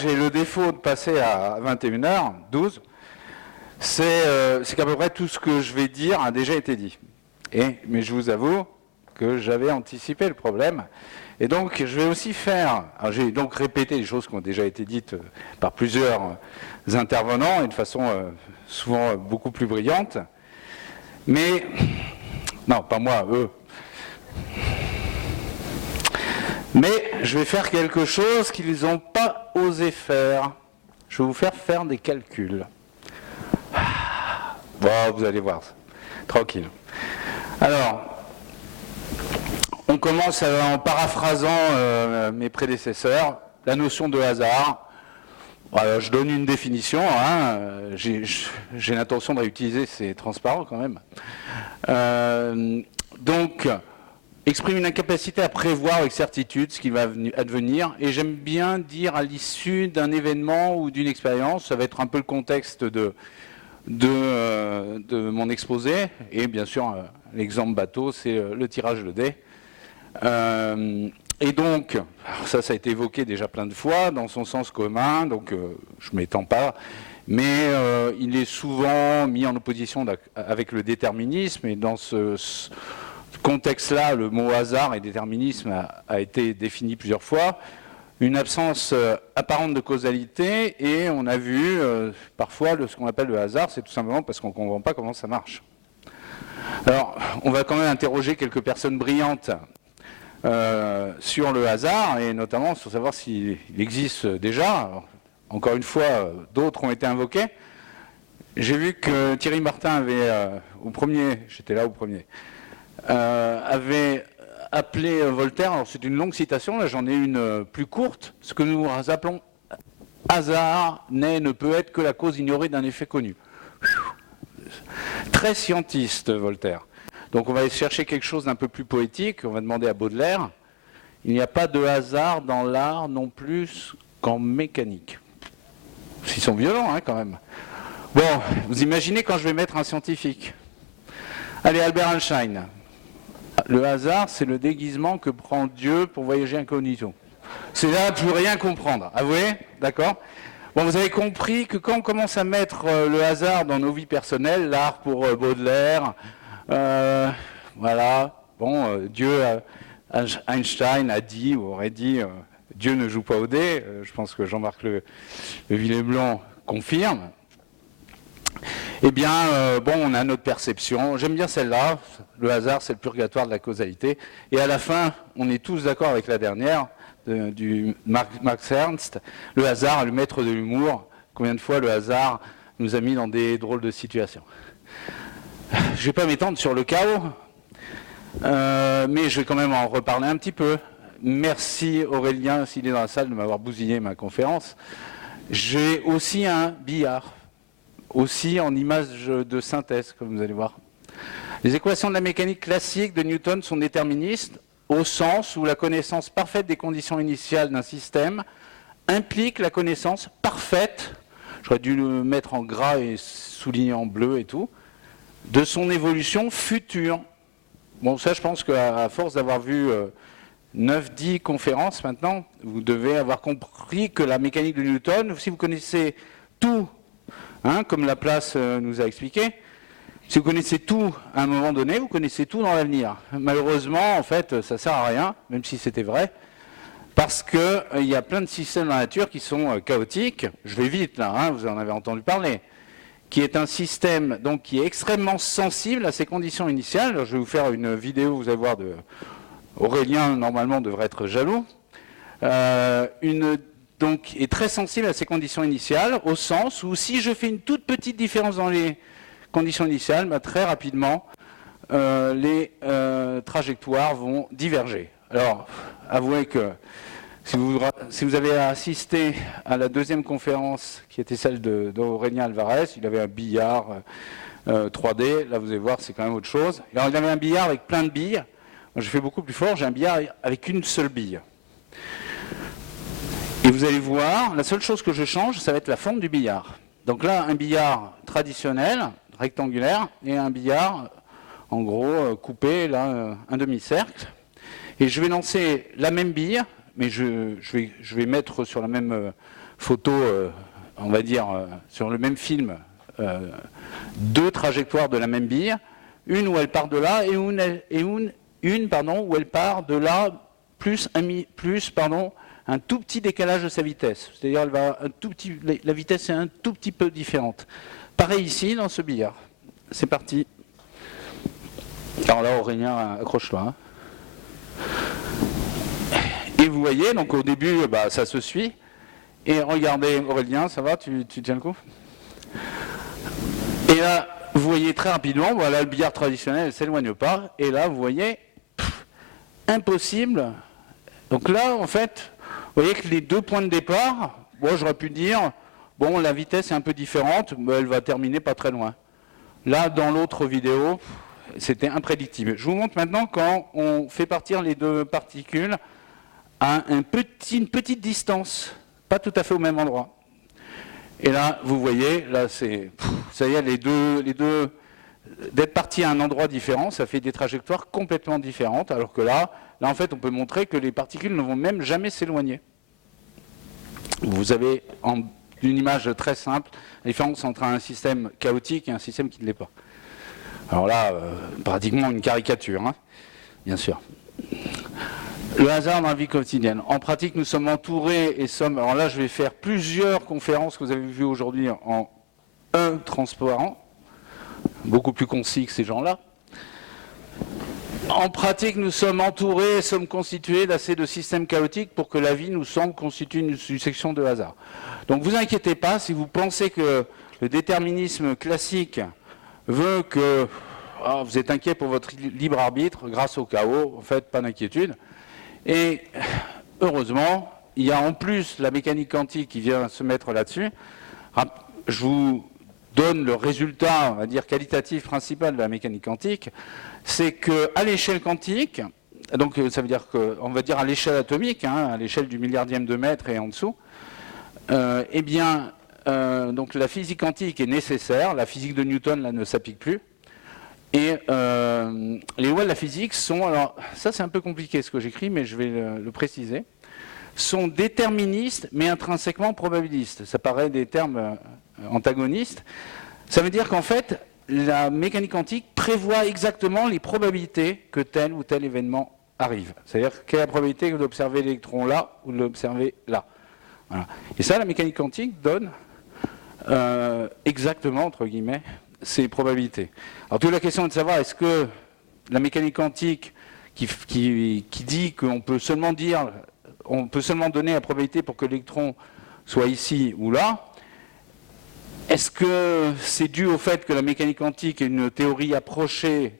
j'ai le défaut de passer à 21h12, c'est qu'à peu près tout ce que je vais dire a déjà été dit. Mais je vous avoue que j'avais anticipé le problème. Et donc, je vais aussi faire... J'ai donc répété les choses qui ont déjà été dites par plusieurs intervenants, et de façon souvent beaucoup plus brillante. Mais... Non, pas moi, eux. Mais je vais faire quelque chose qu'ils n'ont pas osé faire. Je vais vous faire des calculs. Bon, vous allez voir. Tranquille. Alors, on commence en paraphrasant mes prédécesseurs, la notion de hasard. Alors, je donne une définition, hein, j'ai l'intention de réutiliser, c'est transparent quand même. Donc, exprime une incapacité à prévoir avec certitude ce qui va advenir, et j'aime bien dire à l'issue d'un événement ou d'une expérience, ça va être un peu le contexte de mon exposé, et bien sûr, l'exemple bateau, c'est le tirage de dés. Et donc, ça a été évoqué déjà plein de fois, dans son sens commun, donc je ne m'étends pas, mais il est souvent mis en opposition avec le déterminisme, et dans ce contexte-là, le mot hasard et déterminisme a été défini plusieurs fois. Une absence apparente de causalité, et on a vu parfois ce qu'on appelle le hasard, c'est tout simplement parce qu'on ne comprend pas comment ça marche. Alors, on va quand même interroger quelques personnes brillantes sur le hasard, et notamment sur savoir s'il existe déjà. Alors, encore une fois, d'autres ont été invoqués. J'ai vu que Thierry Martin avait, au premier, j'étais là au premier, avait appelé Voltaire, alors c'est une longue citation, là j'en ai une plus courte, ce que nous appelons hasard ne peut être que la cause ignorée d'un effet connu. Très scientiste, Voltaire. Donc on va aller chercher quelque chose d'un peu plus poétique, on va demander à Baudelaire. Il n'y a pas de hasard dans l'art non plus qu'en mécanique. Ils sont violents, hein, quand même. Bon, vous imaginez quand je vais mettre un scientifique. Allez, Albert Einstein. Le hasard, c'est le déguisement que prend Dieu pour voyager incognito. C'est là, plus rien comprendre. Avouez, d'accord? Bon, vous avez compris que quand on commence à mettre le hasard dans nos vies personnelles, l'art pour Baudelaire, voilà, bon, Einstein a dit, ou aurait dit, Dieu ne joue pas au dé. Je pense que Jean-Marc Le Villers-Blanc confirme. Eh bien, bon, on a notre perception. J'aime bien celle-là. Le hasard, c'est le purgatoire de la causalité. Et à la fin, on est tous d'accord avec la dernière, du Max Ernst. Le hasard, le maître de l'humour. Combien de fois le hasard nous a mis dans des drôles de situations. Je ne vais pas m'étendre sur le chaos, mais je vais quand même en reparler un petit peu. Merci Aurélien, s'il est dans la salle, de m'avoir bousillé ma conférence. J'ai aussi un billard. Aussi en image de synthèse, comme vous allez voir. Les équations de la mécanique classique de Newton sont déterministes au sens où la connaissance parfaite des conditions initiales d'un système implique la connaissance parfaite, j'aurais dû le mettre en gras et souligner en bleu et tout, de son évolution future. Bon, ça, je pense qu'à force d'avoir vu 9-10 conférences maintenant, vous devez avoir compris que la mécanique de Newton, si vous connaissez tout, hein, comme Laplace nous a expliqué, si vous connaissez tout à un moment donné, vous connaissez tout dans l'avenir. Malheureusement, en fait, ça ne sert à rien, même si c'était vrai, parce qu'il y a plein de systèmes dans la nature qui sont chaotiques. Je vais vite là, hein, vous en avez entendu parler. Qui est un système donc, qui est extrêmement sensible à ses conditions initiales. Alors, je vais vous faire une vidéo, vous allez voir, Aurélien, normalement, devrait être jaloux. Donc, est très sensible à ses conditions initiales, au sens où si je fais une toute petite différence dans les conditions initiales, bah, très rapidement, les trajectoires vont diverger. Alors, avouez que si vous avez assisté à la deuxième conférence, qui était celle d'Aurélien Alvarez, il avait un billard 3D, là vous allez voir, c'est quand même autre chose. Alors, il avait un billard avec plein de billes. Moi, je fais beaucoup plus fort, j'ai un billard avec une seule bille. Et vous allez voir, la seule chose que je change, ça va être la forme du billard. Donc là, un billard traditionnel, rectangulaire, et un billard, en gros, coupé, là, un demi-cercle. Et je vais lancer la même bille, mais je vais mettre sur la même photo, on va dire, sur le même film, deux trajectoires de la même bille, une où elle part de là et une où elle part de là plus un tout petit décalage de sa vitesse. C'est-à-dire la vitesse est un tout petit peu différente. Pareil ici dans ce billard. C'est parti. Alors là, Aurélien, accroche-toi. Hein. Et vous voyez, donc au début, ça se suit. Et regardez, Aurélien, ça va, tu tiens le coup? Et là, vous voyez très rapidement, voilà, le billard traditionnel ne s'éloigne pas. Et là, vous voyez, impossible. Donc là, en fait, vous voyez que les deux points de départ, bon, j'aurais pu dire, bon, la vitesse est un peu différente, mais elle va terminer pas très loin. Là, dans l'autre vidéo, c'était imprédictible. Je vous montre maintenant quand on fait partir les deux particules à une petite distance, pas tout à fait au même endroit. Et là, vous voyez, là, c'est, ça y est, les deux, d'être partis à un endroit différent, ça fait des trajectoires complètement différentes, alors que là, en fait, on peut montrer que les particules ne vont même jamais s'éloigner. Vous avez une image très simple, la différence entre un système chaotique et un système qui ne l'est pas. Alors là, pratiquement une caricature, hein, bien sûr. Le hasard dans la vie quotidienne. En pratique, nous sommes entourés et sommes... Alors là, je vais faire plusieurs conférences que vous avez vues aujourd'hui en transparent, beaucoup plus concis que ces gens-là. En pratique, nous sommes entourés et sommes constitués d'assez de systèmes chaotiques pour que la vie nous semble constituer une succession de hasards. Donc, vous inquiétez pas, si vous pensez que le déterminisme classique veut que vous êtes inquiet pour votre libre arbitre grâce au chaos, en fait, pas d'inquiétude. Et heureusement, il y a en plus la mécanique quantique qui vient se mettre là-dessus. Je vous donne le résultat, on va dire, qualitatif principal de la mécanique quantique, c'est qu'à l'échelle quantique, donc ça veut dire qu'on va dire à l'échelle atomique, hein, à l'échelle du milliardième de mètre et en dessous, eh bien, donc la physique quantique est nécessaire, la physique de Newton là, ne s'applique plus, et les lois de la physique sont, alors ça c'est un peu compliqué ce que j'écris, mais je vais le préciser, sont déterministes mais intrinsèquement probabilistes. Ça paraît des termes antagonistes. Ça veut dire qu'en fait, la mécanique quantique prévoit exactement les probabilités que tel ou tel événement arrive. C'est-à-dire quelle est la probabilité d'observer l'électron là ou de l'observer là. Voilà. Et ça, la mécanique quantique donne exactement, entre guillemets, ces probabilités. Alors toute la question est de savoir, est-ce que la mécanique quantique qui dit qu'on peut seulement donner la probabilité pour que l'électron soit ici ou là, est-ce que c'est dû au fait que la mécanique quantique est une théorie approchée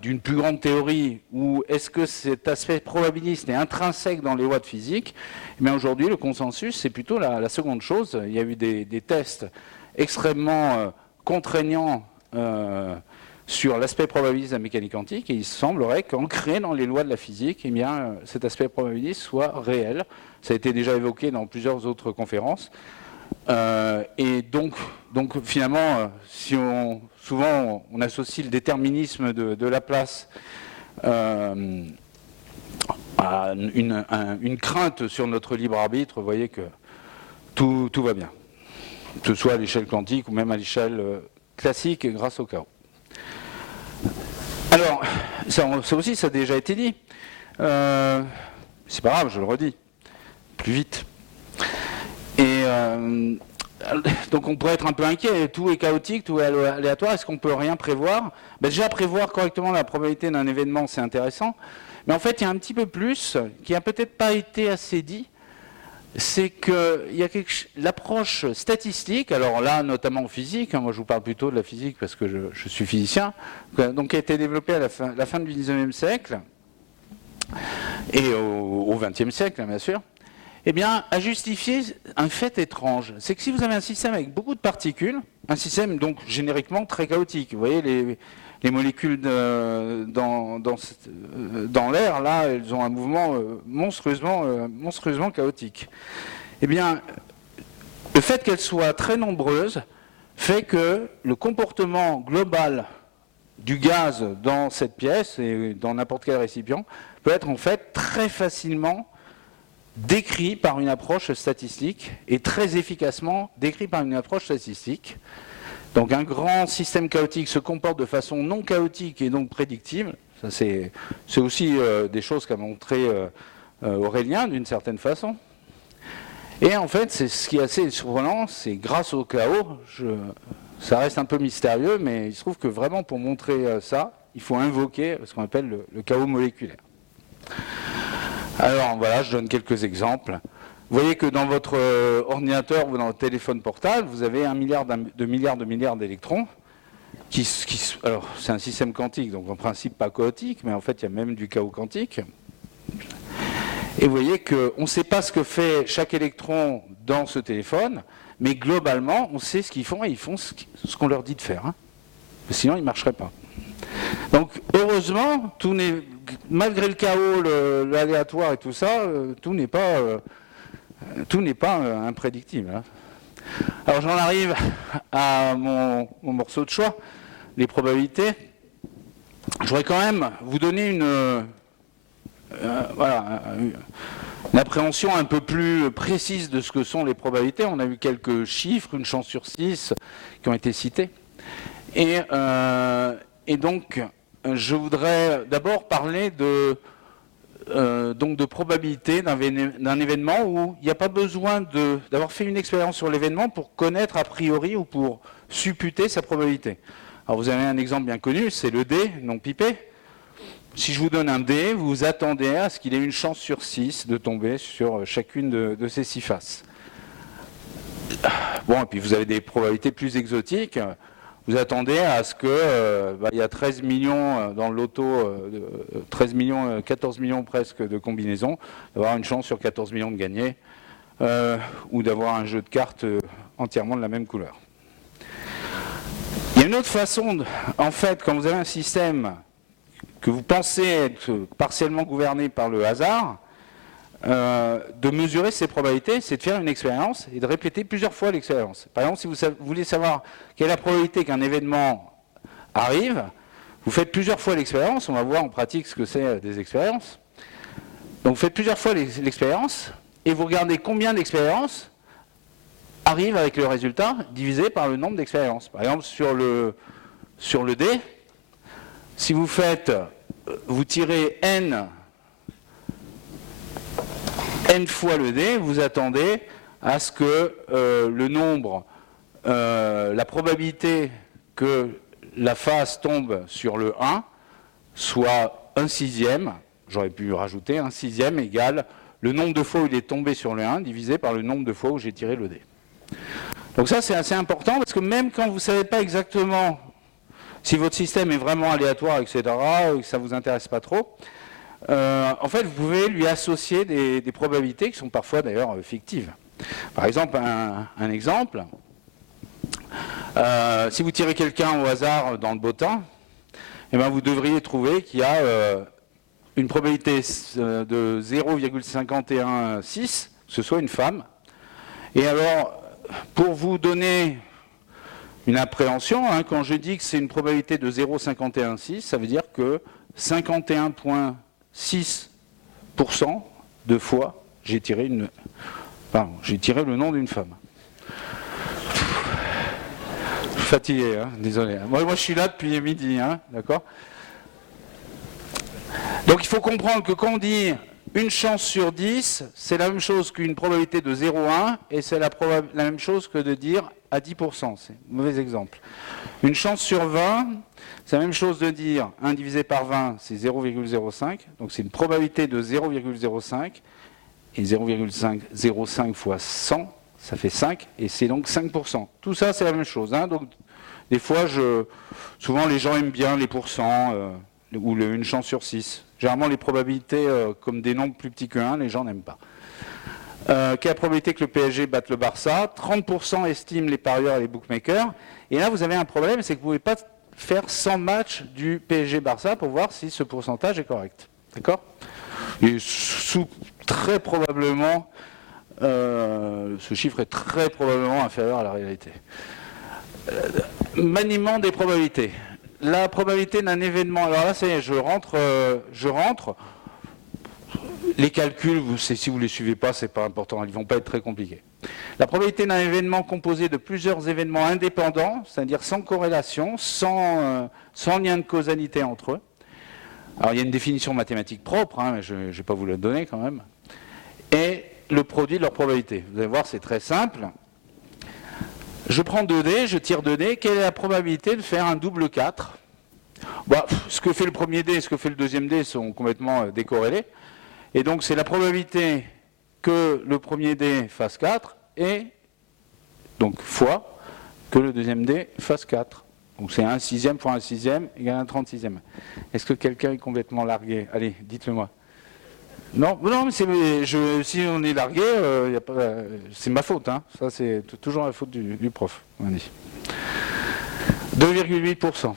d'une plus grande théorie, ou est-ce que cet aspect probabiliste est intrinsèque dans les lois de physique? Mais aujourd'hui, le consensus, c'est plutôt la seconde chose. Il y a eu des tests extrêmement contraignant sur l'aspect probabiliste de la mécanique quantique, et il semblerait qu'ancré dans les lois de la physique, eh bien, cet aspect probabiliste soit réel. Ça a été déjà évoqué dans plusieurs autres conférences. Et donc finalement, souvent on associe le déterminisme de Laplace à une crainte sur notre libre arbitre. Vous voyez que tout va bien, que ce soit à l'échelle quantique ou même à l'échelle classique grâce au chaos. Alors, ça aussi, ça a déjà été dit. C'est pas grave, je le redis. Plus vite. Et donc on pourrait être un peu inquiet. Tout est chaotique, tout est aléatoire. Est-ce qu'on peut rien prévoir? Déjà, prévoir correctement la probabilité d'un événement, c'est intéressant. Mais en fait, il y a un petit peu plus qui n'a peut-être pas été assez dit. C'est que l'approche statistique, alors là notamment en physique, hein, moi je vous parle plutôt de la physique parce que je suis physicien, donc qui a été développée à la fin du 19e siècle et au 20e siècle bien sûr, eh bien a justifié un fait étrange. C'est que si vous avez un système avec beaucoup de particules, un système donc génériquement très chaotique, vous voyez les molécules dans l'air, là, elles ont un mouvement monstrueusement chaotique. Eh bien, le fait qu'elles soient très nombreuses fait que le comportement global du gaz dans cette pièce et dans n'importe quel récipient peut être en fait très facilement décrit par une approche statistique et très efficacement décrit par une approche statistique. Donc un grand système chaotique se comporte de façon non chaotique et donc prédictible. Ça, c'est aussi des choses qu'a montré Aurélien d'une certaine façon. Et en fait, c'est ce qui est assez surprenant, c'est grâce au chaos, ça reste un peu mystérieux, mais il se trouve que vraiment pour montrer ça, il faut invoquer ce qu'on appelle le chaos moléculaire. Alors voilà, je donne quelques exemples. Vous voyez que dans votre ordinateur ou dans votre téléphone portable, vous avez 1 milliard de milliards d'électrons. Alors, c'est un système quantique, donc en principe pas chaotique, mais en fait, il y a même du chaos quantique. Et vous voyez qu'on ne sait pas ce que fait chaque électron dans ce téléphone, mais globalement, on sait ce qu'ils font et ils font ce qu'on leur dit de faire. Hein. Sinon, ils ne marcheraient pas. Donc, heureusement, malgré le chaos, l'aléatoire et tout ça, tout n'est pas imprédictible. Hein. Alors j'en arrive à mon morceau de choix, les probabilités. Je voudrais quand même vous donner une appréhension un peu plus précise de ce que sont les probabilités. On a eu quelques chiffres, une chance sur 6, qui ont été cités. Et donc, je voudrais d'abord parler de probabilité d'un événement où il n'y a pas besoin d'avoir fait une expérience sur l'événement pour connaître a priori ou pour supputer sa probabilité. Alors vous avez un exemple bien connu, c'est le dé non pipé. Si je vous donne un dé, vous vous attendez à ce qu'il ait une chance sur 6 de tomber sur chacune de ces 6 faces. Bon, et puis vous avez des probabilités plus exotiques. Vous attendez à ce que il y a 13 millions dans le loto, 14 millions presque de combinaisons, d'avoir une chance sur 14 millions de gagner, ou d'avoir un jeu de cartes entièrement de la même couleur. Il y a une autre façon, en fait, quand vous avez un système que vous pensez être partiellement gouverné par le hasard, de mesurer ces probabilités, c'est de faire une expérience et de répéter plusieurs fois l'expérience. Par exemple, si vous voulez savoir quelle est la probabilité qu'un événement arrive, vous faites plusieurs fois l'expérience, on va voir en pratique ce que c'est des expériences. Donc vous faites plusieurs fois l'expérience et vous regardez combien d'expériences arrivent avec le résultat divisé par le nombre d'expériences. Par exemple, sur le dé, si vous tirez n fois le dé, vous attendez à ce que le nombre, la probabilité que la face tombe sur le 1 soit 1/6, j'aurais pu rajouter 1/6 égale le nombre de fois où il est tombé sur le 1 divisé par le nombre de fois où j'ai tiré le dé. Donc ça c'est assez important parce que même quand vous ne savez pas exactement si votre système est vraiment aléatoire, etc., ou que ça ne vous intéresse pas trop, en fait, vous pouvez lui associer des probabilités qui sont parfois d'ailleurs fictives. Par exemple, un exemple, si vous tirez quelqu'un au hasard dans le bottin, eh bien, vous devriez trouver qu'il y a une probabilité de 0,516 que ce soit une femme. Et alors, pour vous donner une appréhension, hein, quand je dis que c'est une probabilité de 0,516, ça veut dire que 51,6% de fois, j'ai tiré le nom d'une femme. Je suis fatigué, hein, désolé. Moi, je suis là depuis midi, hein, d'accord ? Donc il faut comprendre que quand on dit une chance sur 10, c'est la même chose qu'une probabilité de 0,1, et c'est la même chose que de dire à 10%. C'est un mauvais exemple. Une chance sur 20, c'est la même chose de dire 1 divisé par 20, c'est 0,05. Donc c'est une probabilité de 0,05. Et 0,05 fois 100, ça fait 5. Et c'est donc 5%. Tout ça, c'est la même chose. Hein. Donc des fois, souvent les gens aiment bien les pourcents ou une chance sur 6. Généralement, les probabilités, comme des nombres plus petits que 1, les gens n'aiment pas. Quelle est la probabilité que le PSG batte le Barça? 30% estiment les parieurs et les bookmakers. Et là, vous avez un problème, c'est que vous ne pouvez pas faire 100 matchs du PSG-Barça pour voir si ce pourcentage est correct. D'accord? Et très probablement, ce chiffre est très probablement inférieur à la réalité. Maniement des probabilités. La probabilité d'un événement, alors là, je rentre. les calculs, si vous ne les suivez pas, ce n'est pas important, ils ne vont pas être très compliqués. La probabilité d'un événement composé de plusieurs événements indépendants, c'est-à-dire sans corrélation, sans lien de causalité entre eux. Alors il y a une définition mathématique propre, hein, mais je ne vais pas vous la donner quand même. Et le produit de leur probabilité. Vous allez voir, c'est très simple. Je prends 2 dés, je tire 2 dés. Quelle est la probabilité de faire un double 4 ? Bah, ce que fait le premier dé et ce que fait le deuxième dé sont complètement décorrélés. Et donc c'est la probabilité que le premier dé fasse 4 et donc fois que le deuxième dé fasse 4. Donc c'est 1/6 fois 1/6 égale 1/36. Est-ce que quelqu'un est complètement largué? Allez, dites-le moi. Non, non, mais si on est largué, c'est ma faute. Hein. Ça, c'est toujours la faute du prof. 2,8%.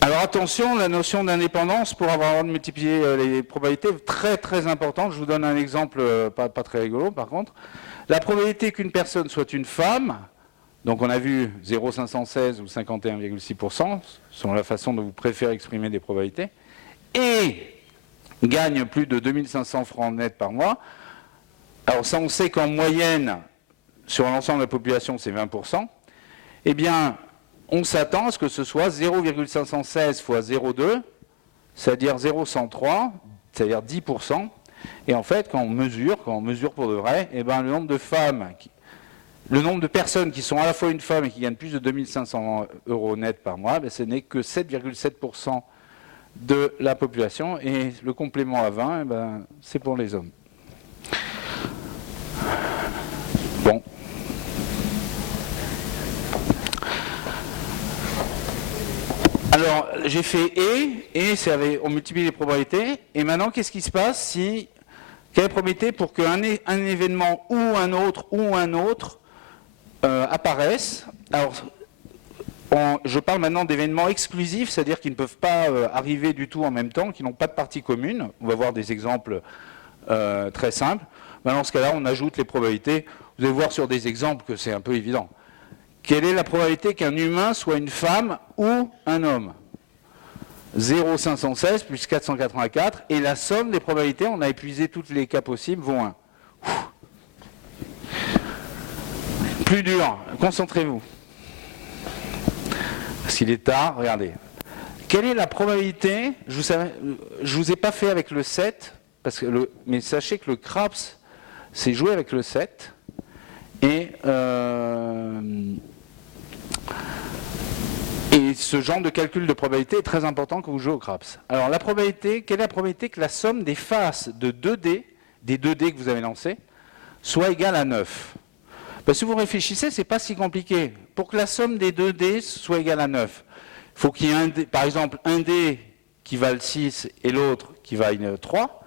Alors attention, la notion d'indépendance pour avoir multiplié les probabilités, très très importante. Je vous donne un exemple pas très rigolo par contre. La probabilité qu'une personne soit une femme, donc on a vu 0,516 ou 51,6%, selon la façon dont vous préférez exprimer des probabilités, et gagne plus de 2500 francs net par mois. Alors ça, on sait qu'en moyenne, sur l'ensemble de la population, c'est 20%. Eh bien, on s'attend à ce que ce soit 0,516 fois 0,2, c'est-à-dire 0,103, c'est-à-dire 10%. Et en fait, quand on mesure pour de vrai, eh bien, le nombre de personnes qui sont à la fois une femme et qui gagnent plus de 2500 € net par mois, ce n'est que 7,7% de la population. Et le complément à 20, c'est pour les hommes. Bon. Alors, j'ai fait on multiplie les probabilités. Et maintenant, qu'est-ce qui se passe si... Quelle est la probabilité pour qu'un événement ou un autre apparaisse? Alors, je parle maintenant d'événements exclusifs, c'est-à-dire qu'ils ne peuvent pas arriver du tout en même temps, qui n'ont pas de partie commune. On va voir des exemples très simples. Dans ce cas-là, on ajoute les probabilités. Vous allez voir sur des exemples que c'est un peu évident. Quelle est la probabilité qu'un humain soit une femme ou un homme? 0,516 plus 484, et la somme des probabilités, on a épuisé tous les cas possibles, vaut 1. Plus dur, concentrez-vous. Parce qu'il est tard, regardez. Quelle est la probabilité? Je ne vous ai pas fait avec le 7, mais sachez que le craps, c'est jouer avec le 7, et ce genre de calcul de probabilité est très important quand vous jouez au craps. Alors la probabilité, quelle est la probabilité que la somme des faces de 2 dés, des 2 dés que vous avez lancés, soit égale à 9? Si vous réfléchissez, ce n'est pas si compliqué. Pour que la somme des 2 dés soit égale à 9, il faut qu'il y ait par exemple un dé qui vale 6 et l'autre qui vaille 3,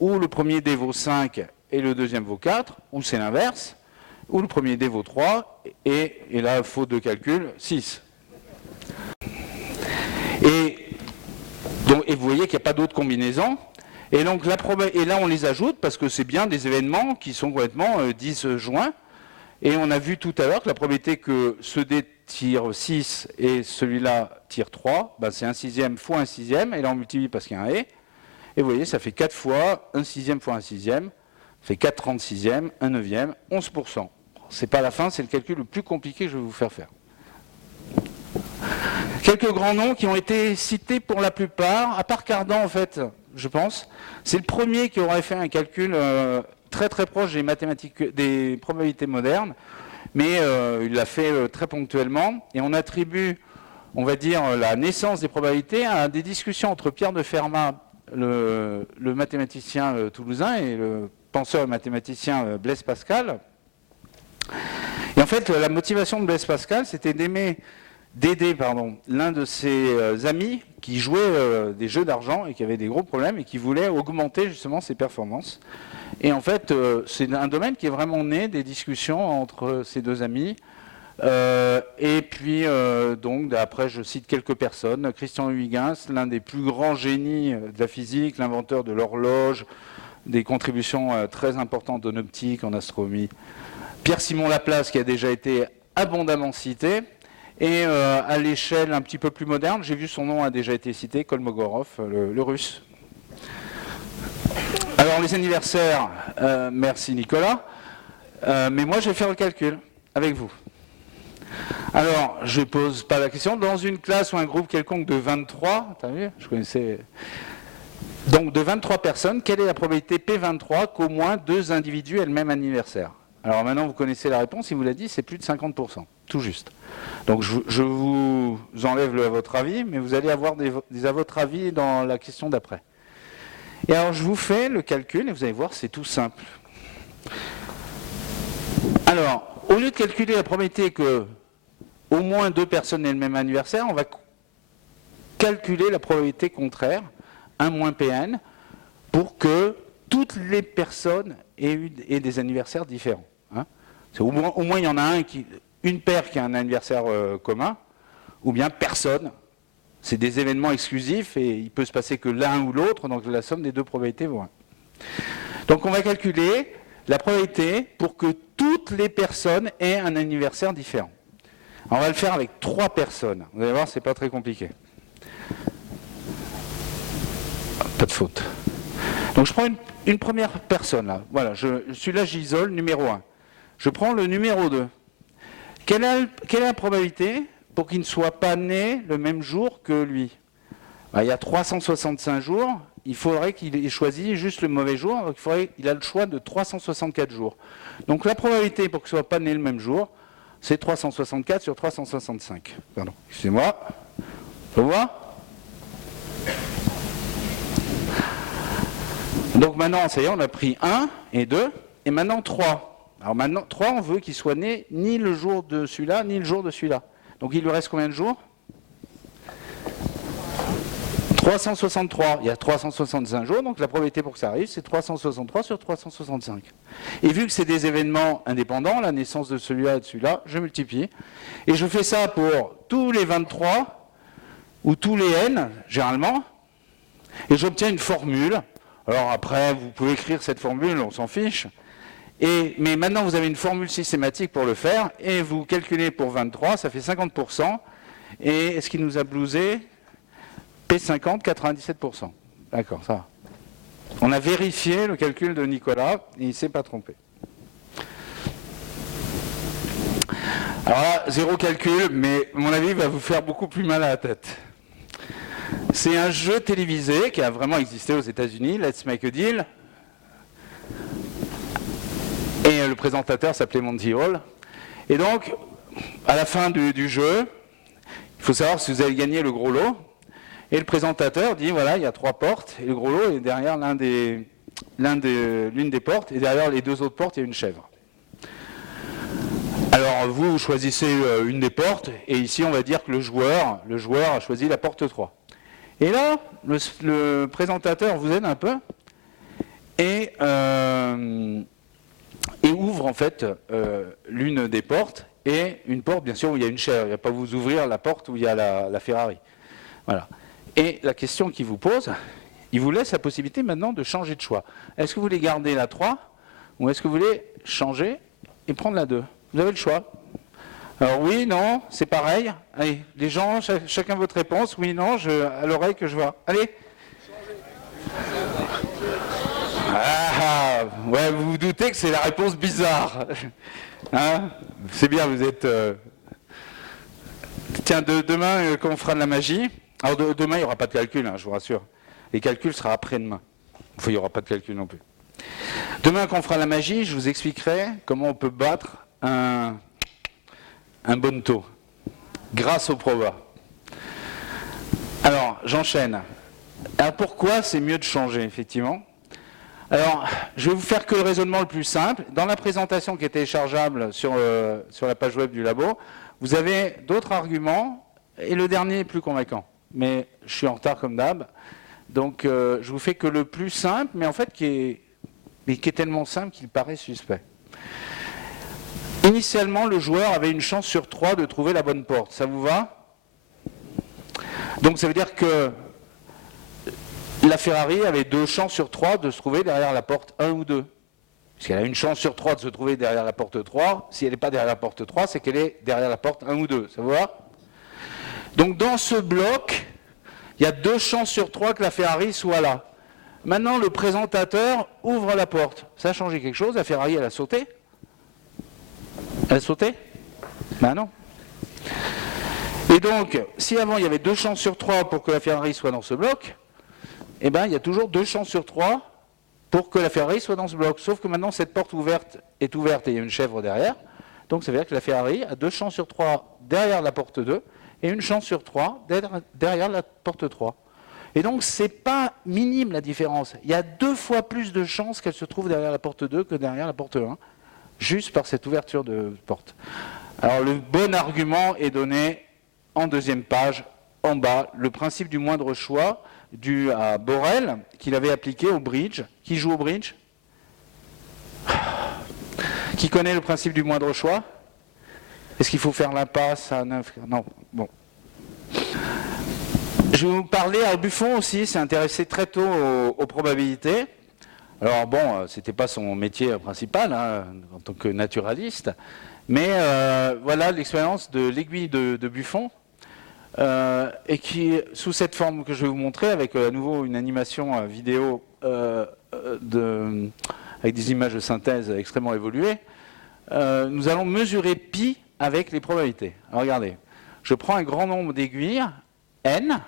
ou le premier dé vaut 5 et le deuxième vaut 4, ou c'est l'inverse, ou le premier dé vaut 3 et là, faute de calcul, 6. Et vous voyez qu'il n'y a pas d'autre combinaison. Et donc et là, on les ajoute parce que c'est bien des événements qui sont complètement disjoints. Et on a vu tout à l'heure que la probabilité que ce dé tire 6 et celui-là tire 3, c'est 1/6 fois 1/6, et là on multiplie parce qu'il y a un et. Et vous voyez, ça fait 4 fois 1/6 fois 1/6, ça fait 4/36, 1/9, 11%. C'est pas la fin, c'est le calcul le plus compliqué que je vais vous faire faire. Quelques grands noms qui ont été cités pour la plupart, à part Cardan en fait, je pense. C'est le premier qui aurait fait un calcul très très proche des mathématiques, des probabilités modernes, mais il l'a fait très ponctuellement. Et on attribue, on va dire, la naissance des probabilités à des discussions entre Pierre de Fermat, le mathématicien toulousain, et le penseur et mathématicien Blaise Pascal. Et en fait, la motivation de Blaise Pascal, c'était d'aider l'un de ses amis qui jouait des jeux d'argent et qui avait des gros problèmes et qui voulait augmenter justement ses performances. Et en fait, c'est un domaine qui est vraiment né des discussions entre ces deux amis. Et puis, donc, après, je cite quelques personnes. Christian Huygens, l'un des plus grands génies de la physique, l'inventeur de l'horloge, des contributions très importantes en optique, en astronomie. Pierre-Simon Laplace, qui a déjà été abondamment cité. Et à l'échelle un petit peu plus moderne, j'ai vu son nom a déjà été cité, Kolmogorov, le russe. Alors les anniversaires, merci Nicolas, mais moi je vais faire le calcul avec vous. Alors, je ne pose pas la question. Dans une classe ou un groupe quelconque de 23, t'as vu, je connaissais... Donc de 23 personnes, quelle est la probabilité P23 qu'au moins 2 individus aient le même anniversaire? Alors maintenant, vous connaissez la réponse, il vous l'a dit, c'est plus de 50%, tout juste. Donc je vous enlève le à votre avis, mais vous allez avoir des à votre avis dans la question d'après. Et alors je vous fais le calcul, et vous allez voir, c'est tout simple. Alors, au lieu de calculer la probabilité que au moins 2 personnes aient le même anniversaire, on va calculer la probabilité contraire, 1 moins Pn, pour que toutes les personnes aient des anniversaires différents. Hein. Au moins, il y en a une paire qui a un anniversaire commun, ou bien personne. C'est des événements exclusifs et il peut se passer que l'un ou l'autre, donc la somme des deux probabilités vaut 1. Donc on va calculer la probabilité pour que toutes les personnes aient un anniversaire différent. Alors, on va le faire avec 3 personnes. Vous allez voir, c'est pas très compliqué. Pas de faute. Donc je prends une première personne là. Voilà, celui-là j'isole, numéro 1. Je prends le numéro 2. Quelle est la probabilité pour qu'il ne soit pas né le même jour que lui? Il y a 365 jours, il faudrait qu'il ait choisi juste le mauvais jour, donc il a le choix de 364 jours. Donc la probabilité pour qu'il ne soit pas né le même jour, c'est 364 sur 365. Pardon, excusez-moi. On voit? Donc maintenant, ça y est, on a pris 1 et 2, et maintenant 3. Alors maintenant, 3, on veut qu'il soit né ni le jour de celui-là, ni le jour de celui-là. Donc il lui reste combien de jours? 363. Il y a 365 jours, donc la probabilité pour que ça arrive, c'est 363 sur 365. Et vu que c'est des événements indépendants, la naissance de celui-là et de celui-là, je multiplie. Et je fais ça pour tous les 23, ou tous les n, généralement, et j'obtiens une formule. Alors après, vous pouvez écrire cette formule, on s'en fiche. Mais maintenant, vous avez une formule systématique pour le faire, et vous calculez pour 23, ça fait 50%. Et est-ce qu'il nous a blousé? P50, 97%. D'accord, ça va. On a vérifié le calcul de Nicolas, et il ne s'est pas trompé. Alors là, 0 calcul, mais à mon avis, il va vous faire beaucoup plus mal à la tête. C'est un jeu télévisé qui a vraiment existé aux États-Unis, Let's Make a Deal. Et le présentateur s'appelait Monty Hall. Et donc, à la fin du jeu, il faut savoir si vous allez gagner le gros lot. Et le présentateur dit, voilà, il y a 3 portes, et le gros lot est derrière l'une des portes, et derrière les 2 autres portes, il y a une chèvre. Alors, vous choisissez une des portes, et ici, on va dire que le joueur a choisi la porte 3. Et là, le présentateur vous aide un peu, et ouvre en fait l'une des portes, et une porte, bien sûr, où il y a une chèvre. Il ne va pas vous ouvrir la porte où il y a la Ferrari. Voilà. Et la question qu'il vous pose, il vous laisse la possibilité maintenant de changer de choix. Est-ce que vous voulez garder la 3 ou est-ce que vous voulez changer et prendre la 2? Vous avez le choix. Alors oui, non, c'est pareil. Allez, les gens, chacun votre réponse. Oui, non, à l'oreille que je vois. Allez. Ah, ouais, vous vous doutez que c'est la réponse bizarre. Hein? C'est bien, vous êtes... Tiens, demain, quand on fera de la magie... Alors demain, il n'y aura pas de calcul, hein, je vous rassure. Les calculs sera après-demain. Enfin, il n'y aura pas de calcul non plus. Demain, quand on fera la magie, je vous expliquerai comment on peut battre un bonneto grâce au proba. Alors, j'enchaîne. Alors, pourquoi c'est mieux de changer, effectivement? Alors, je vais vous faire que le raisonnement le plus simple. Dans la présentation qui est téléchargeable sur la page web du labo, vous avez d'autres arguments, et le dernier est plus convaincant. Mais je suis en retard comme d'hab, donc je vous fais que le plus simple, mais en fait qui est tellement simple qu'il paraît suspect. Initialement, le joueur avait une chance sur 3 de trouver la bonne porte. Ça vous va? Donc ça veut dire que la Ferrari avait 2 chances sur 3 de se trouver derrière la porte 1 ou 2. Parce qu'elle a une chance sur 3 de se trouver derrière la porte 3. Si elle n'est pas derrière la porte 3, c'est qu'elle est derrière la porte 1 ou 2. Ça vous va? Donc dans ce bloc, il y a 2 chances sur 3 que la Ferrari soit là. Maintenant, le présentateur ouvre la porte. Ça a changé quelque chose? La Ferrari, elle a sauté? Elle a sauté? Ben non. Et donc, si avant il y avait 2 chances sur 3 pour que la Ferrari soit dans ce bloc, eh ben, il y a toujours 2 chances sur 3 pour que la Ferrari soit dans ce bloc. Sauf que maintenant, cette porte est ouverte et il y a une chèvre derrière. Donc, ça veut dire que la Ferrari a 2 chances sur 3 derrière la porte 2 et une chance sur 3 derrière la porte 3. Et donc, ce n'est pas minime la différence. Il y a 2 fois plus de chances qu'elle se trouve derrière la porte 2 que derrière la porte 1, juste par cette ouverture de porte. Alors, le bon argument est donné en deuxième page, en bas, le principe du moindre choix dû à Borel, qu'il avait appliqué au bridge. Qui joue au bridge? Qui connaît le principe du moindre choix? Est-ce qu'il faut faire l'impasse à 9? Non, bon. Je vais vous parler, alors Buffon aussi s'est intéressé très tôt aux probabilités. Alors bon, c'était pas son métier principal hein, en tant que naturaliste, mais voilà l'expérience de l'aiguille de Buffon, et qui, sous cette forme que je vais vous montrer, avec à nouveau une animation vidéo avec des images de synthèse extrêmement évoluées, nous allons mesurer pi avec les probabilités. Alors regardez, je prends un grand nombre d'aiguilles, n,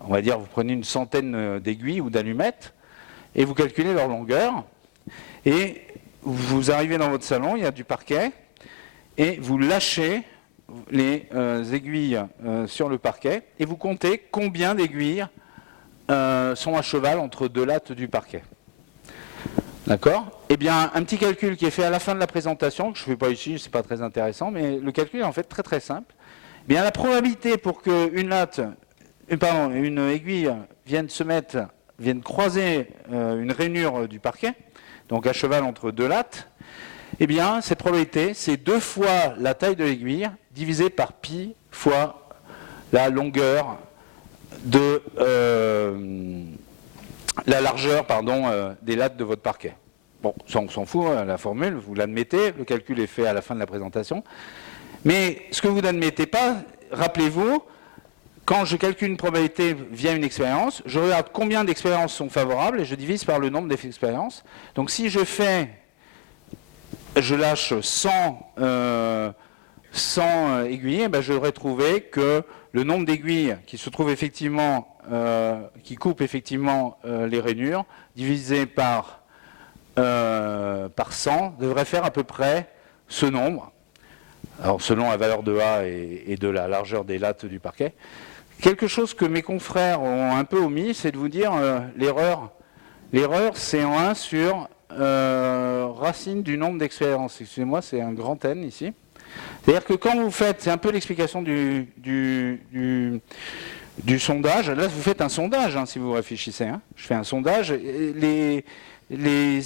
on va dire vous prenez une centaine d'aiguilles ou d'allumettes, et vous calculez leur longueur, et vous arrivez dans votre salon, il y a du parquet, et vous lâchez les aiguilles sur le parquet, et vous comptez combien d'aiguilles sont à cheval entre 2 lattes du parquet. D'accord? Eh bien, un petit calcul qui est fait à la fin de la présentation, que je ne fais pas ici, ce n'est pas très intéressant, mais le calcul est en fait très très simple. Eh bien, la probabilité pour qu'une une aiguille vienne croiser une rainure du parquet, donc à cheval entre 2 lattes, eh bien, cette probabilité, c'est 2 fois la taille de l'aiguille divisé par pi fois la longueur de la largeur des lattes de votre parquet. Bon, ça on s'en fout, la formule, vous l'admettez, le calcul est fait à la fin de la présentation. Mais ce que vous n'admettez pas, rappelez-vous, quand je calcule une probabilité via une expérience, je regarde combien d'expériences sont favorables et je divise par le nombre d'expériences. Donc si je lâche 100 aiguilles, ben je devrais trouver que le nombre d'aiguilles qui se trouvent effectivement, qui coupent effectivement les rainures, divisé par 100, devrait faire à peu près ce nombre. Alors selon la valeur de A et de la largeur des lattes du parquet. Quelque chose que mes confrères ont un peu omis, c'est de vous dire l'erreur. L'erreur, c'est en 1 sur racine du nombre d'expériences. Excusez-moi, c'est un grand N ici. C'est-à-dire que quand vous faites, c'est un peu l'explication du sondage. Là, vous faites un sondage, hein, si vous réfléchissez. Hein. Je fais un sondage. Les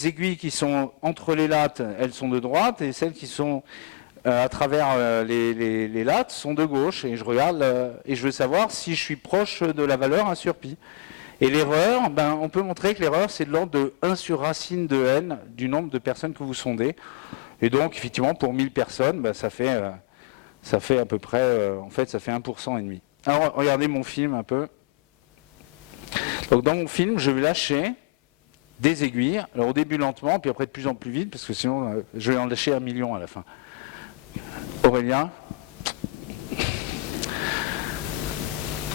aiguilles qui sont entre les lattes, elles sont de droite, et celles qui sont à travers les lattes sont de gauche. Et je regarde, et je veux savoir si je suis proche de la valeur 1 sur pi. Et l'erreur, ben, on peut montrer que l'erreur, c'est de l'ordre de 1 sur racine de n du nombre de personnes que vous sondez. Et donc, effectivement, pour 1000 personnes, ben, ça fait à peu près, en fait, ça fait 1% et demi. Alors, regardez mon film un peu. Donc, dans mon film, je vais lâcher des aiguilles. Alors, au début, lentement, puis après, de plus en plus vite, parce que sinon, je vais en lâcher 1 million à la fin. Aurélien?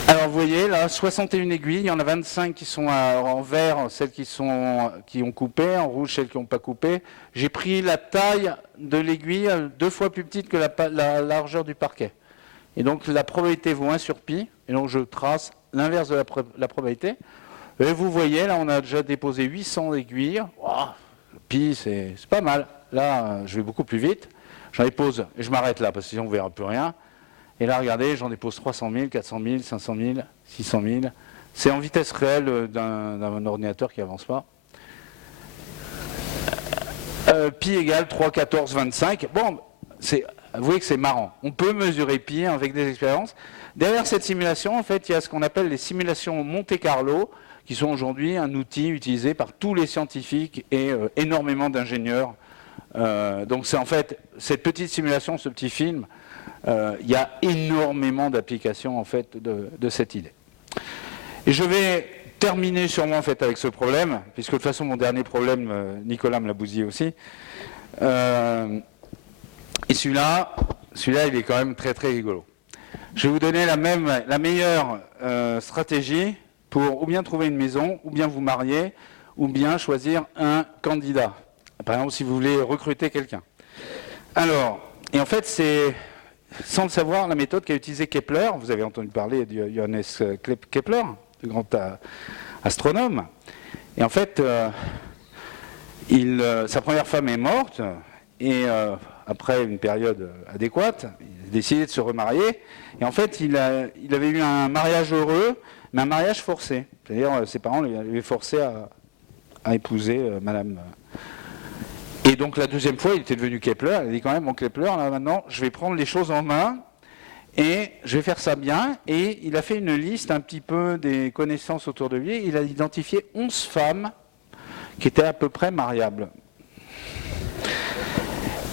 Alors vous voyez là, 61 aiguilles, il y en a 25 qui sont en vert, celles qui ont coupé, en rouge celles qui n'ont pas coupé. J'ai pris la taille de l'aiguille 2 fois plus petite que la largeur du parquet. Et donc la probabilité vaut 1 sur pi, et donc je trace l'inverse de la probabilité. Et vous voyez, là on a déjà déposé 800 aiguilles. Wow, pi c'est pas mal. Là je vais beaucoup plus vite. J'en dépose, et je m'arrête là, parce que sinon on ne verra plus rien. Et là, regardez, j'en dépose 300 000, 400 000, 500 000, 600 000. C'est en vitesse réelle d'un ordinateur qui n'avance pas. Pi égale 3, 14, 25. Bon, vous voyez que c'est marrant. On peut mesurer pi avec des expériences. Derrière cette simulation, en fait, il y a ce qu'on appelle les simulations Monte-Carlo, qui sont aujourd'hui un outil utilisé par tous les scientifiques et énormément d'ingénieurs. Donc c'est en fait cette petite simulation, ce petit film, il y a énormément d'applications en fait de cette idée. Et je vais terminer sûrement en fait avec ce problème, puisque de toute façon mon dernier problème, Nicolas me l'a bousillé aussi. Et celui-là, il est quand même très très rigolo. Je vais vous donner la meilleure stratégie pour ou bien trouver une maison, ou bien vous marier, ou bien choisir un candidat. Par exemple, si vous voulez recruter quelqu'un. Alors, et en fait, c'est, sans le savoir, la méthode qu'a utilisée Kepler. Vous avez entendu parler de Johannes Kepler, le grand astronome. Et en fait, sa première femme est morte, et après une période adéquate, il a décidé de se remarier. Et en fait, il avait eu un mariage heureux, mais un mariage forcé. C'est-à-dire, ses parents l'avaient forcé à épouser Madame. Et donc, la deuxième fois, il était devenu Kepler. Il a dit quand même, bon, Kepler, là, maintenant, je vais prendre les choses en main et je vais faire ça bien. Et il a fait une liste un petit peu des connaissances autour de lui. Il a identifié 11 femmes qui étaient à peu près mariables.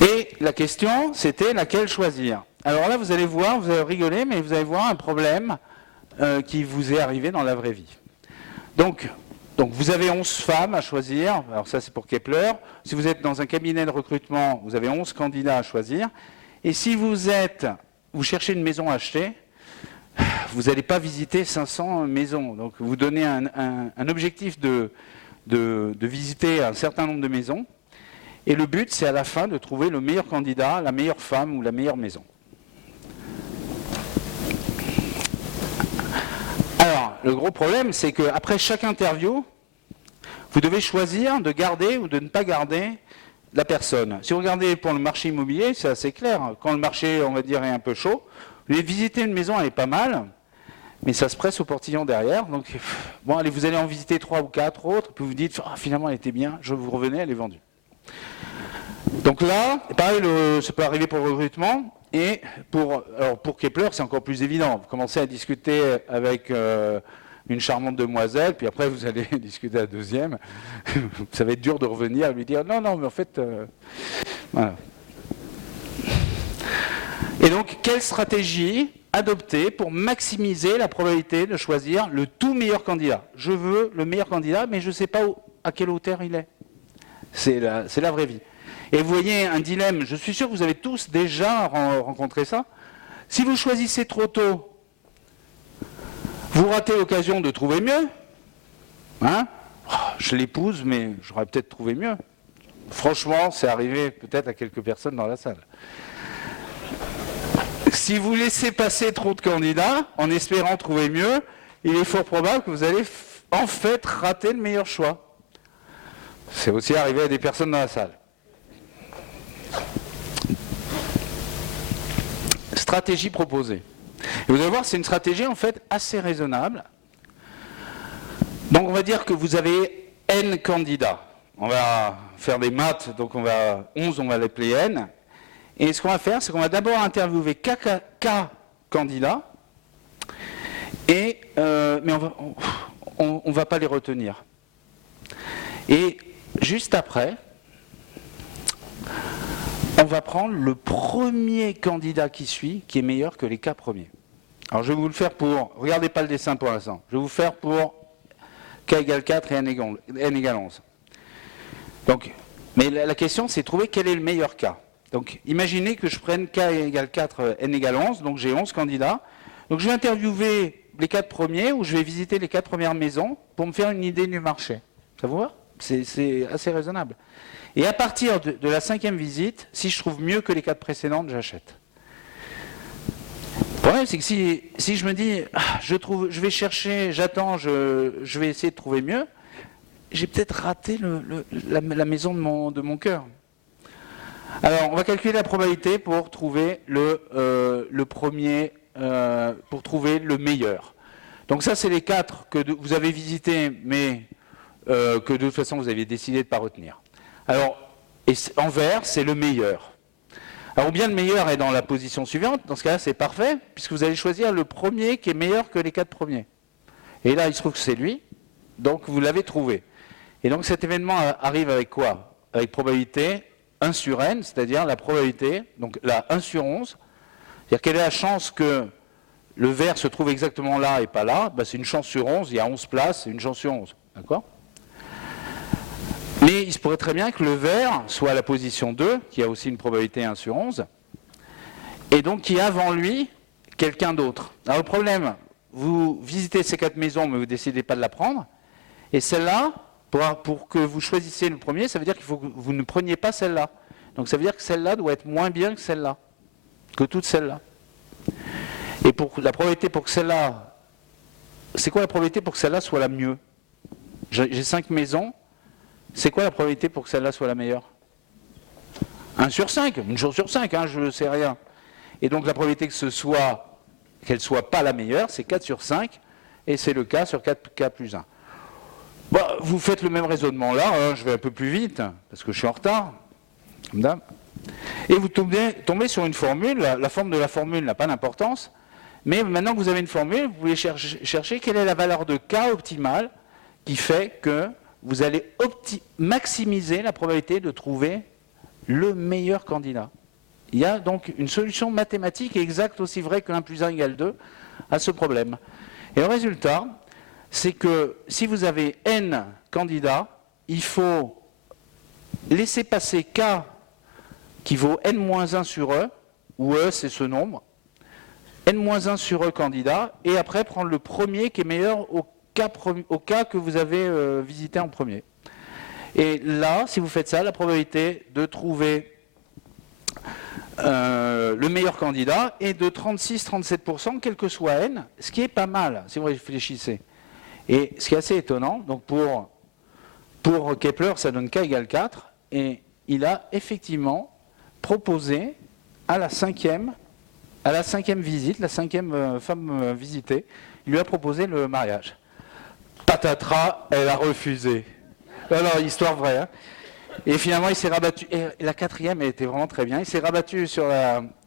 Et la question, c'était laquelle choisir. Alors là, vous allez voir, vous allez rigoler, mais vous allez voir un problème qui vous est arrivé dans la vraie vie. Donc vous avez 11 femmes à choisir. Alors ça, c'est pour Kepler. Si vous êtes dans un cabinet de recrutement, vous avez 11 candidats à choisir. Et si vous cherchez une maison à acheter, vous n'allez pas visiter 500 maisons. Donc vous donnez un objectif de visiter un certain nombre de maisons. Et le but, c'est à la fin de trouver le meilleur candidat, la meilleure femme ou la meilleure maison. Alors, le gros problème, c'est qu'après chaque interview, vous devez choisir de garder ou de ne pas garder la personne. Si vous regardez pour le marché immobilier, c'est assez clair. Quand le marché, on va dire, est un peu chaud, vous allez visiter une maison, elle est pas mal, mais ça se presse au portillon derrière. Donc, bon, allez, vous allez en visiter 3 ou 4 autres, puis vous dites, finalement, elle était bien, vous revenez, elle est vendue. Donc là, pareil, ça peut arriver pour le recrutement. Et pour Kepler, c'est encore plus évident. Vous commencez à discuter avec une charmante demoiselle, puis après vous allez discuter à la deuxième. Ça va être dur de revenir et lui dire non, mais en fait... voilà. Et donc, quelle stratégie adopter pour maximiser la probabilité de choisir le tout meilleur candidat? Je veux le meilleur candidat, mais je ne sais pas à quelle hauteur il est. C'est la vraie vie. Et vous voyez un dilemme, je suis sûr que vous avez tous déjà rencontré ça. Si vous choisissez trop tôt, vous ratez l'occasion de trouver mieux. Hein? Je l'épouse, mais j'aurais peut-être trouvé mieux. Franchement, c'est arrivé peut-être à quelques personnes dans la salle. Si vous laissez passer trop de candidats, en espérant trouver mieux, il est fort probable que vous allez en fait rater le meilleur choix. C'est aussi arrivé à des personnes dans la salle. Stratégie proposée. Et vous allez voir, c'est une stratégie en fait assez raisonnable. Donc on va dire que vous avez N candidats. On va faire des maths, donc 11, on va l'appeler N. Et ce qu'on va faire, c'est qu'on va d'abord interviewer K candidats, mais on ne va pas les retenir. Et juste après, on va prendre le premier candidat qui suit, qui est meilleur que les 4 premiers. Alors je vais vous le faire pour... Regardez pas le dessin pour l'instant. Je vais vous faire pour K égale 4 et N égale 11. Donc, mais la question, c'est de trouver quel est le meilleur cas. Donc imaginez que je prenne K égale 4, N égale 11, donc j'ai 11 candidats. Donc je vais interviewer les 4 premiers, ou je vais visiter les 4 premières maisons pour me faire une idée du marché. Ça vous va? C'est assez raisonnable. Et à partir de la 5e visite, si je trouve mieux que les 4 précédentes, j'achète. Le problème, c'est que si je me dis, je vais chercher, j'attends, je vais essayer de trouver mieux, j'ai peut-être raté la maison de mon cœur. Alors, on va calculer la probabilité pour trouver le premier, pour trouver le meilleur. Donc ça, c'est les 4 que vous avez visités, mais que de toute façon, vous aviez décidé de ne pas retenir. Alors, en vert, c'est le meilleur. Alors, ou bien le meilleur est dans la position suivante, dans ce cas-là, c'est parfait, puisque vous allez choisir le premier qui est meilleur que les 4 premiers. Et là, il se trouve que c'est lui, donc vous l'avez trouvé. Et donc, cet événement arrive avec quoi? Avec probabilité 1 sur n, c'est-à-dire la probabilité, donc la 1 sur 11, c'est-à-dire quelle est la chance que le vert se trouve exactement là et pas là, c'est une chance sur 11, il y a 11 places, c'est une chance sur 11. D'accord ? Mais il se pourrait très bien que le vert soit à la position 2, qui a aussi une probabilité 1 sur 11, et donc qui a avant lui quelqu'un d'autre. Alors le problème, vous visitez ces 4 maisons, mais vous ne décidez pas de la prendre, et celle-là, pour que vous choisissiez le premier, ça veut dire qu'il faut que vous ne preniez pas celle-là. Donc ça veut dire que celle-là doit être moins bien que celle-là, que toute celle-là. Et pour la probabilité pour que celle-là... C'est quoi la probabilité pour que celle-là soit la mieux? J'ai 5 maisons. C'est quoi la probabilité pour que celle-là soit la meilleure? 1 sur 5, une chose sur 5, je ne sais rien. Et donc la probabilité qu'elle ne soit pas la meilleure, c'est 4 sur 5, et c'est le cas sur 4K plus 1. Bon, vous faites le même raisonnement là, je vais un peu plus vite, parce que je suis en retard. Et vous tombez sur une formule, la forme de la formule n'a pas d'importance, mais maintenant que vous avez une formule, vous pouvez chercher quelle est la valeur de K optimale qui fait que vous allez maximiser la probabilité de trouver le meilleur candidat. Il y a donc une solution mathématique exacte, aussi vraie que 1 plus 1 égale 2, à ce problème. Et le résultat, c'est que si vous avez n candidats, il faut laisser passer K qui vaut n-1 sur E, où E c'est ce nombre, n-1 sur E candidats, et après prendre le premier qui est meilleur au cas que vous avez visité en premier. Et là, si vous faites ça, la probabilité de trouver le meilleur candidat est de 36-37%, quel que soit n, ce qui est pas mal, si vous réfléchissez. Et ce qui est assez étonnant, donc pour Kepler, ça donne K égale 4, et il a effectivement proposé à la cinquième visite, la 5e femme visitée, il lui a proposé le mariage. Patatras, elle a refusé. Alors, histoire vraie. Et finalement, il s'est rabattu. Et la 4e, elle était vraiment très bien. Il s'est rabattu sur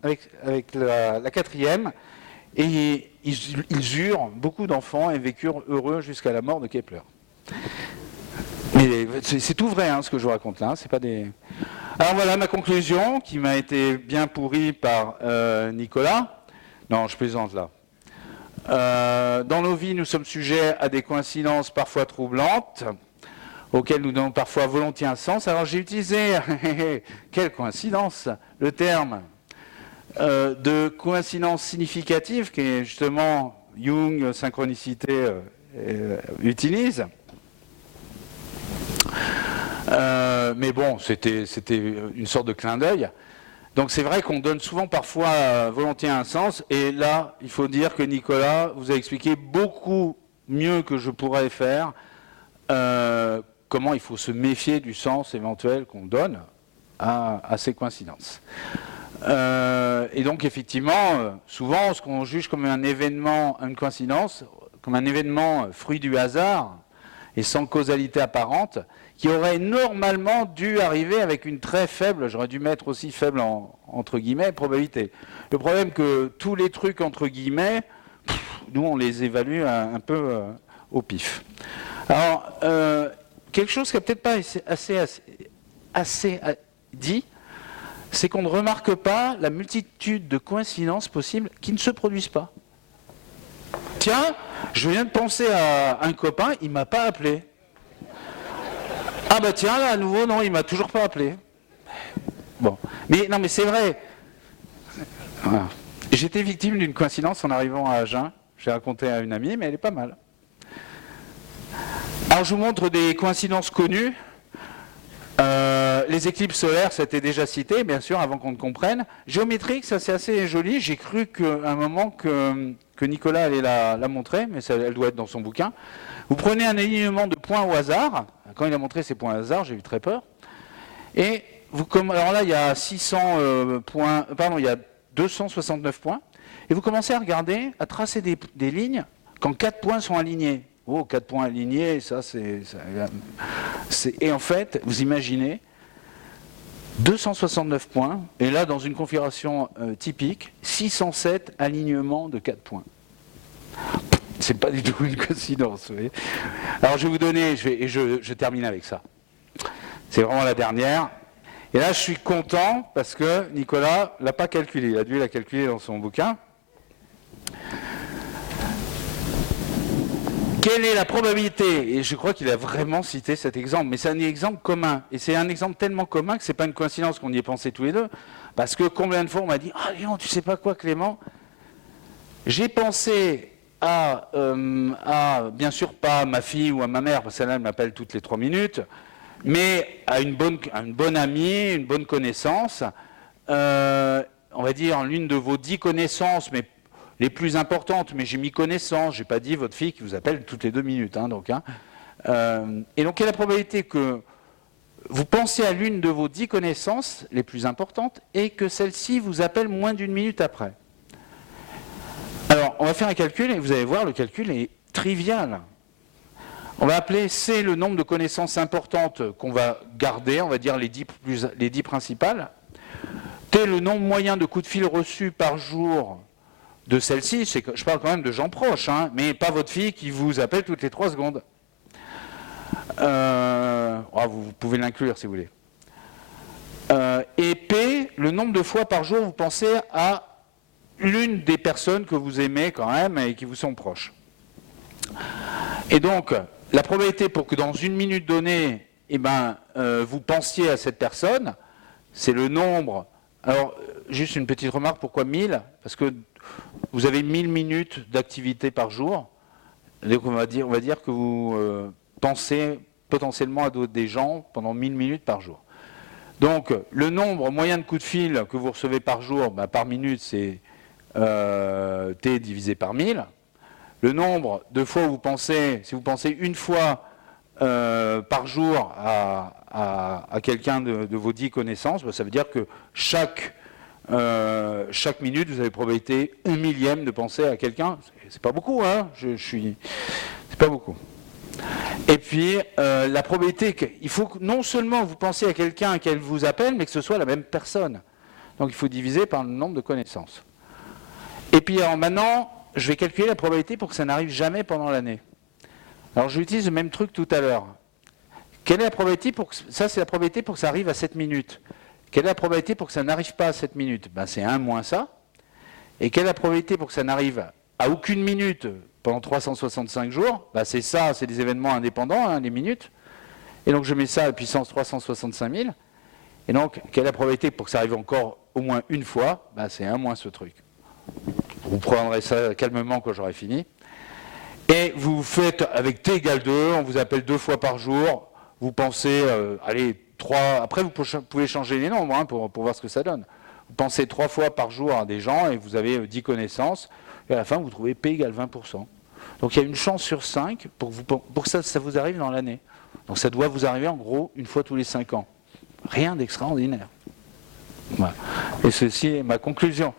avec la 4e. Et ils eurent, beaucoup d'enfants, et vécurent heureux jusqu'à la mort de Kepler. Mais c'est tout vrai, ce que je vous raconte là. C'est pas des... Alors voilà ma conclusion, qui m'a été bien pourrie par Nicolas. Non, je plaisante là. Dans nos vies, nous sommes sujets à des coïncidences parfois troublantes, auxquelles nous donnons parfois volontiers un sens. Alors j'ai utilisé, quelle coïncidence, le terme de coïncidence significative, qui est justement Jung, synchronicité, utilise. Mais bon, c'était une sorte de clin d'œil. Donc c'est vrai qu'on donne souvent parfois volontiers un sens, et là, il faut dire que Nicolas vous a expliqué beaucoup mieux que je pourrais faire comment il faut se méfier du sens éventuel qu'on donne à ces coïncidences. Et donc effectivement, souvent ce qu'on juge comme un événement, une coïncidence, comme un événement fruit du hasard et sans causalité apparente, qui aurait normalement dû arriver avec une très faible, j'aurais dû mettre aussi faible entre guillemets, probabilité. Le problème que tous les trucs entre guillemets, nous on les évalue un peu au pif. Alors, quelque chose qui n'a peut-être pas assez dit, c'est qu'on ne remarque pas la multitude de coïncidences possibles qui ne se produisent pas. Tiens, je viens de penser à un copain, il ne m'a pas appelé. Ah bah tiens, là à nouveau, non, il ne m'a toujours pas appelé. Bon, mais non, mais c'est vrai. Voilà. J'étais victime d'une coïncidence en arrivant à Agen. J'ai raconté à une amie, mais elle est pas mal. Alors je vous montre des coïncidences connues. Les éclipses solaires, ça a été déjà cité, bien sûr, avant qu'on ne comprenne. Géométrique, ça c'est assez joli. J'ai cru qu'à un moment que Nicolas allait la montrer, mais ça, elle doit être dans son bouquin. Vous prenez un alignement de points au hasard. Quand il a montré ces points au hasard, j'ai eu très peur. Et alors là, il y a 600 points, pardon, il y a 269 points. Et vous commencez à regarder, à tracer des lignes quand 4 points sont alignés. Oh, 4 points alignés, ça c'est... Et en fait, vous imaginez, 269 points, et là, dans une configuration typique, 607 alignements de 4 points. C'est pas du tout une coïncidence, vous voyez. Alors, je vais vous donner, je termine avec ça. C'est vraiment la dernière. Et là, je suis content, parce que Nicolas ne l'a pas calculé. Il a dû la calculer dans son bouquin. Quelle est la probabilité? Et je crois qu'il a vraiment cité cet exemple, mais c'est un exemple commun. Et c'est un exemple tellement commun que ce n'est pas une coïncidence qu'on y ait pensé tous les deux. Parce que combien de fois on m'a dit « Ah, non, tu sais pas quoi, Clément? J'ai pensé à, bien sûr pas à ma fille ou à ma mère, parce qu'elle elle m'appelle toutes les 3 minutes, mais à une bonne amie, une bonne connaissance, on va dire l'une de vos 10 connaissances, mais les plus importantes, mais j'ai mis connaissance, j'ai pas dit votre fille qui vous appelle toutes les 2 minutes. Hein, donc, hein. Et donc, quelle est la probabilité que vous pensez à l'une de vos 10 connaissances les plus importantes et que celle-ci vous appelle moins d'une minute après? Alors, on va faire un calcul et vous allez voir, le calcul est trivial. On va appeler C le nombre de connaissances importantes qu'on va garder, on va dire les 10 principales. T le nombre moyen de coups de fil reçus par jour de celle-ci. Je parle quand même de gens proches, hein, mais pas votre fille qui vous appelle toutes les 3 secondes. Vous pouvez l'inclure si vous voulez. Et P, le nombre de fois par jour vous pensez à l'une des personnes que vous aimez quand même et qui vous sont proches. Et donc, la probabilité pour que dans une minute donnée, vous pensiez à cette personne, c'est le nombre. Alors, juste une petite remarque, pourquoi 1000? Parce que vous avez 1000 minutes d'activité par jour. Donc on va dire que vous pensez potentiellement à des gens pendant 1000 minutes par jour. Donc, le nombre moyen de coups de fil que vous recevez par jour, par minute, c'est T divisé par 1000. Le nombre de fois où vous pensez, si vous pensez une fois par jour à quelqu'un de vos 10 connaissances, ça veut dire que chaque minute, vous avez probabilité 1 millième de penser à quelqu'un. C'est pas beaucoup, hein, c'est pas beaucoup. Et puis, la probabilité qu'il faut que non seulement vous pensiez à quelqu'un qu'elle vous appelle, mais que ce soit la même personne. Donc, il faut diviser par le nombre de connaissances. Et puis, alors maintenant, je vais calculer la probabilité pour que ça n'arrive jamais pendant l'année. Alors, j'utilise le même truc tout à l'heure. Quelle est la probabilité pour que... Ça, c'est la probabilité pour que ça arrive à 7 minutes. Quelle est la probabilité pour que ça n'arrive pas à 7 minutes? C'est 1 moins ça. Et quelle est la probabilité pour que ça n'arrive à aucune minute pendant 365 jours? C'est ça, c'est des événements indépendants, hein, les minutes. Et donc, je mets ça à puissance 365 000. Et donc, quelle est la probabilité pour que ça arrive encore au moins une fois? C'est 1 moins ce truc. Vous prendrez ça calmement quand j'aurai fini. Et vous faites avec T égale 2, on vous appelle 2 fois par jour. Vous pensez, allez, 3... Après, vous pouvez changer les nombres hein, pour voir ce que ça donne. Vous pensez 3 fois par jour à des gens et vous avez 10 connaissances. Et à la fin, vous trouvez P égale 20%. Donc il y a une chance sur 5 pour que ça vous arrive dans l'année. Donc ça doit vous arriver en gros une fois tous les 5 ans. Rien d'extraordinaire. Voilà. Et ceci est ma conclusion.